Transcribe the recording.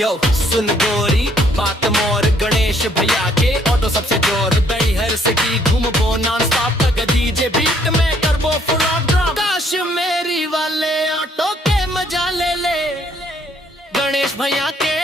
यो सुन गोरी बात मोर गणेश भैया के ऑटो सबसे जोर बड़ी हर सिटी घूमबो नॉन स्टॉप तक डीजे बीट में करबो फुल ऑफ ड्रॉप काश मेरी वाले ऑटो के मजा ले ले गणेश भैया के